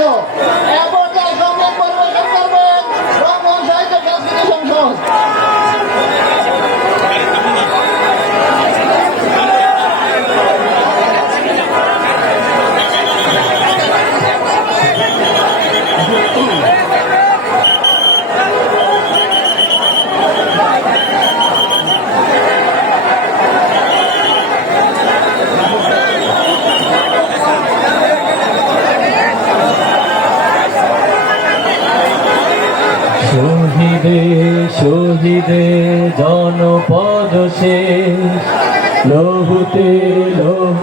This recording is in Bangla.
হলো এবং দে শহীদে জনপদ সে লোহুতে লোহ